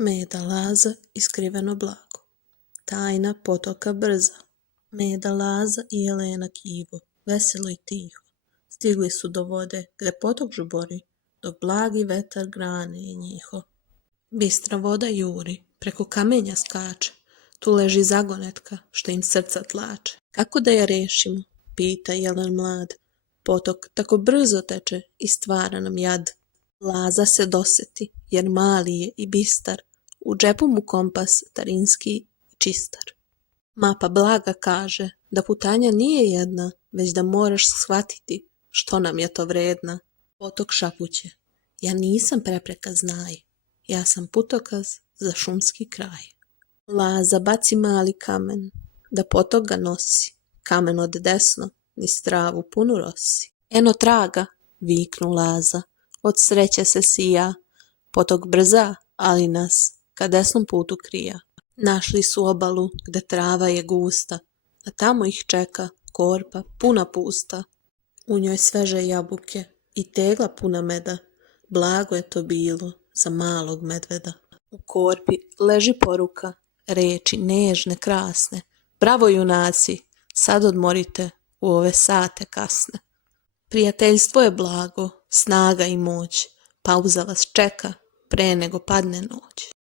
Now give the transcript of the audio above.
Meda Laza i skriveno blago. Tajna potoka brza. Meda Laza i Jelena Kivo, veselo i tiho, stigli su do vode gde potok žubori, dok blagi vetar grane je njiho. Bistra voda juri, preko kamenja skače, tu leži zagonetka što im srca tlače. Kako da je rešimo, pita Jelen mlad, potok tako brzo teče i stvara nam jad. Laza se doseti, jer mali je i bistar, u džepu mu kompas starinski i čistar. Mapa blaga kaže da putanja nije jedna, već da moraš shvatiti što nam je to vredna. Potok šapuće, ja nisam prepreka znaj, ja sam putokaz za šumski kraj. Laza baci mali kamen, da potok ga nosi, kamen od desno, niz travu punu rosi. Eno traga, viknu Laza, od sreće se sija, potok brza, ali nas ka desnom putu krija. Našli su obalu gde trava je gusta, a tamo ih čeka korpa puna pusta. U njoj sveže jabuke i tegla puna meda, blago je to bilo za malog medveda. U korpi leži poruka, reči nežne, krasne. Bravo junaci, sad odmorite u ove sate kasne. Prijateljstvo je blago, snaga i moć, pauza vas čeka pre nego padne noć.